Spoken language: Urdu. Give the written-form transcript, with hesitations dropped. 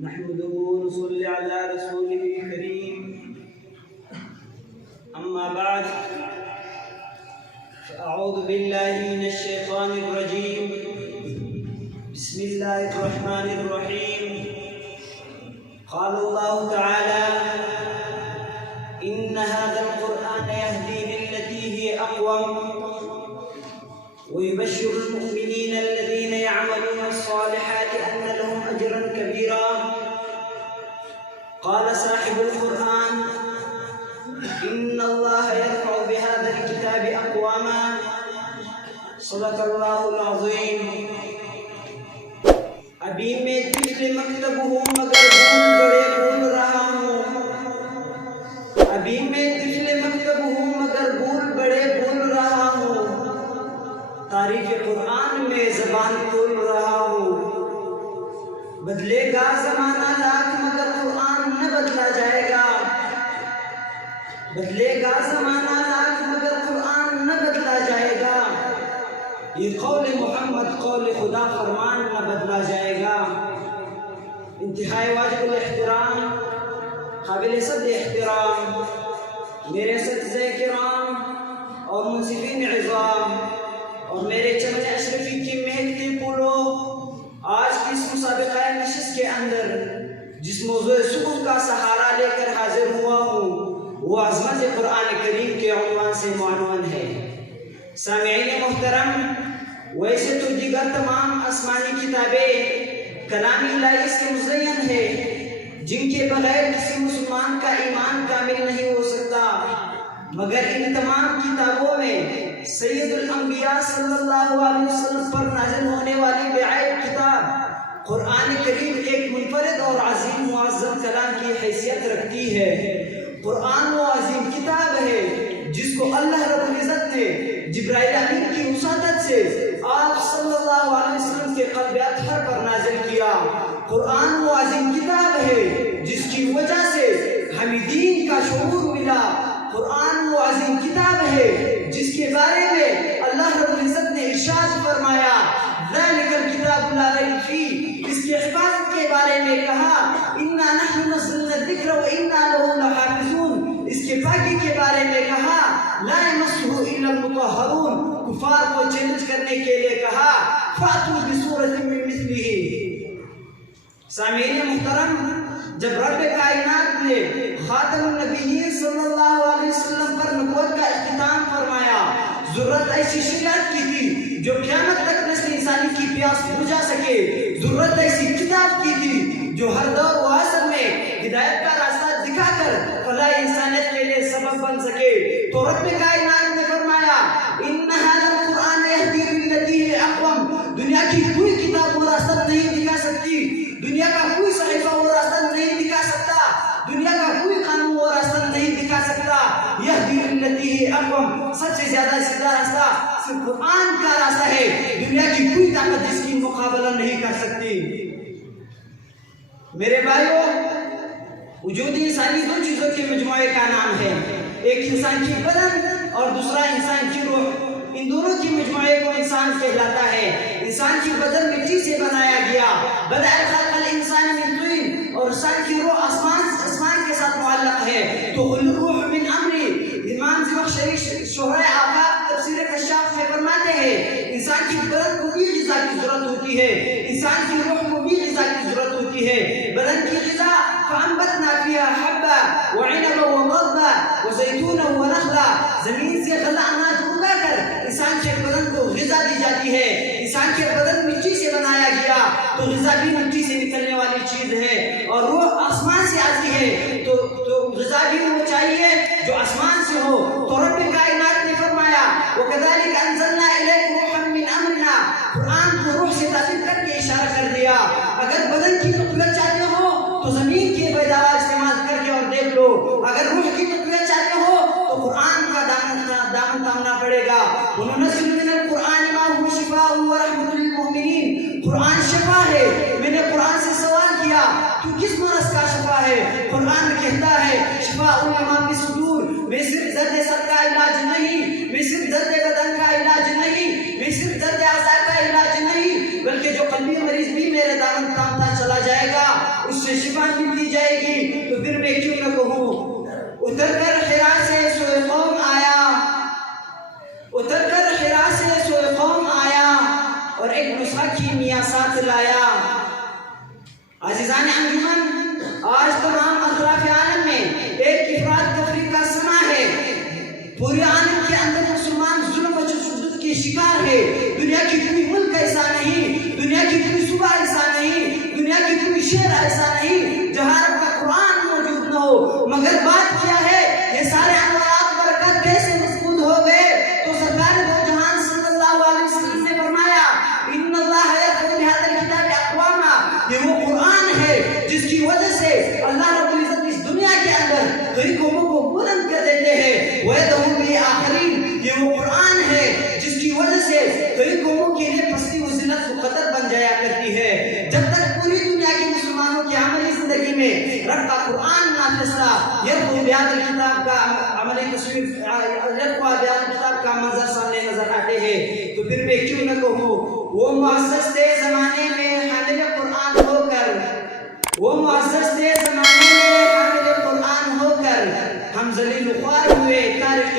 نحمده ونصلي على رسوله الكريم أما بعد فأعوذ بالله من الشيطان الرجيم بسم الله الرحمن الرحيم قال الله تعالى إن هذا القرآن يهدي للتي هي أقوم ويبشر المؤمنين الذين يعملون الصالحات أن لهم أجرا كبيرا قال صاحب القرآن إن الله يرفع بهذا الكتاب أقواما صدق الله العظيم ابھی میں طفل مکتب ہوں مگر بھول بڑے بھول رہا ہوں ابھی میں طفل مکتب ہوں مگر بھول بڑے بھول رہا ہوں تعریف قرآن میں زبان کھول رہا ہوں بدلے گا زمانہ لاکھ مگر قرآن نہ بدلا جائے گا بدلے گا زمانہ لاکھ مگر قرآن نہ بدلا جائے گا یہ قول محمد قول خدا فرمان نہ بدلا جائے گا انتہائی واجب الاحترام قابل صد احترام میرے اساتذہ کرام اور منصفین عظام اور میرے چمن اشرفی کی مہکتے پھولوں آج کی اس مسابقہ نشست کے اندر جس موضوع سکون کا سہارا لے کر حاضر ہوا ہوں وہ عظمت قرآن کریم کے عنوان سے معنون ہے سامعین محترم ویسے تو دیگر تمام آسمانی کتابیں کلام الہی سے مزین ہے جن کے بغیر کسی مسلمان کا ایمان کامل نہیں ہو سکتا مگر ان تمام کتابوں میں سید الانبیاء صلی اللہ علیہ وسلم پر نازل ہونے والی بعید کتاب قرآن کریم ایک منفرد اور عظیم معظم کلام کی حیثیت رکھتی ہے قرآن وہ عظیم کتاب ہے جس کو اللہ رب العزت نے جبرائیل امین کی وساطت سے آپ صلی اللہ علیہ وسلم کے قلب اطہر پر نازل کیا قرآن وہ عظیم کتاب ہے جس کی وجہ سے ہمیں دین کا شعور ملا قرآن وہ عظیم کتاب ہے جس کے بارے میں اللہ رب العزت نے ارشاد فرمایا ذالک الکتاب لا ریب فیہ اس کی حفاظت کے بارے میں کہا انا نحن نزلنا الذکر وانا له لحافظون اس کے پاکی کے بارے میں کہا لا یمسہ الا المطہرون کفار کو چیلنج کرنے کے لیے کہا فاتوا بسورۃ من مثلہ سامعین محترم جب رب کائنات نے خاتم النبیین صلی اللہ علیہ وسلم پر نبوت کا اختتام فرمایا ضرورت ایسی شریعت کی تھی جو قیامت تک نسل انسانی کی پیاس بجھا سکے ضرورت ایسی کتاب کی تھی جو ہر دور و عصر میں ہدایت کا راستہ دکھا کر فلاح انسانیت کے لیے سبب بن سکے تو رب کائنات نے فرمایا ان ھذا القرآن یہدی للتی ہی اقوم دنیا کی کوئی کتاب وہ راستہ نہیں دکھا سکتی دنیا کا کوئی صحیفہ وہ راستہ نہیں دکھا سکتا دنیا کا کوئی قانون وہ راستہ نہیں دکھا سکتا یہدی للتی ہی اقوم سب سے زیادہ سیدھا راستہ صرف قرآن کا راستہ ہے دنیا کی کوئی طاقت جس کی مقابلہ نہیں کر سکتی میرے بھائیوں وجود انسانی دو چیزوں کے مجموعے کا نام ہے ایک انسان کی بدن اور دوسرا انسان کی روح ان دونوں کی مجموعے کو انسان کہلاتا ہے انسان کی بدن مٹی سے بنایا گیا بدأ خلق الانسان من طین اور انسان کی روح آسمان کے ساتھ معلق ہے تو الروح من امری امام زمخشری شہرۂ آفاق تفسیر کشاف میں فرماتے ہیں انسان کی بدن کو بھی غذا کی ضرورت ہوتی ہے انسان کی روح کو بھی غذا کی ضرورت ہوتی ہے بدن کی غذا فانبتنا فيها حبا وعنبا وضبا وزيتونا ونخلا زمین سے غلہ اناج اگا کر انسان کے بدن کو غذا دی جاتی ہے انسان کے بدن مٹی سے بنایا گیا تو غذا بھی مٹی سے نکلنے والی چیز ہے اور روح آسمان سے آتی ہے تو غذا بھی وہ چاہیے جو آسمان سے ہو تو رب کائنات نے فرمایا وَكَذَلِكَ أَنزَلْنَا إِلَيْكَ رُوحًا مِّنْ أَمْرِنَا قرآن کو روح سے تعبیر کر کے اشارہ کر دیا اگر بدن کی تقویت چاہتے ہو تو زمین کی پیداوار استعمال کر کے اور دیکھ لو اگر روح کی تقویت چاہتے ہو تو قرآن کا دامن تھامنا پڑے گا وَنُنَزِّلُ مِنَ الْقُرْآنِ مَا هُوَ شِفَاءٌ وَرَحْمَةٌ لِلْمُؤْمِنِينَ قرآن شفا ہے میں نے قرآن سے سوال کیا تو کس مرض کا شفا ہے قرآن کہتا ہے شفاء لما فی الصدور میں صرف درد سر کا علاج نہیں میں صرف درد بدن کا علاج نہیں میں صرف درد اعضاء کا علاج نہیں بلکہ جو قلبی مریض بھی میرے دامن تھامتا چلا جائے گا اس سے اسے شفا ملتی جائے گی، تو پھر میں کیوں نہ کہوں اتر کر حرا سے سوئے قوم آیا، اتر کر حرا سے سوئے قوم آیا اور ایک نسخہ کیمیا ساتھ لایا۔ عزیزان انجمن، آج تمام اطراف عالم میں ایک افراد تفریق کا سما ہے، پورے عالم کے اندر مسلمان ظلم و تشدد کی شکار ہے۔ دنیا کی کوئی ملک ایسا نہیں، دنیا کی کوئی صوبہ ایسا نہیں، دنیا کی کوئی شہر ایسا نہیں جہاں رب کا قرآن موجود نہ ہو۔ مگر بات کیا ہے، یہ سارے انوارات برکات کیسے مفقود ہو گئے؟ تو سرکار دو جہان صلی اللہ علیہ وسلم نے فرمایا ان اللہ یرفع بہذا الکتاب اقواما، یہ وہ قرآن ہے جس کی وجہ سے اللہ رب العزت اس دنیا کے اندر کئی قوموں کو بلند کر دیتے ہیں۔ وَيَدْعُو بِهِ آخَرِينَ، یہ وہ قرآن ہے جس کی وجہ سے کئی قوموں کے لیے پستی و ذلت و قدر بن جایا کرتی ہے۔ جب تک پوری دنیا کے مسلمانوں کی عملی زندگی میں رب کا قرآن نافذ رہا، یرفع بہذا الکتاب کا عملی تصویر، یرفع بہذا الکتاب کا منظر سامنے نظر آتے ہیں، تو پھر میں کیوں نہ کہوں وہ معزز تھے زمانے میں حامل قرآن ہو کر، وہ معزز تھے زمانے میں حامل قرآن ہو کر، ہم ذلیل و خوار ہوئے، تاریخ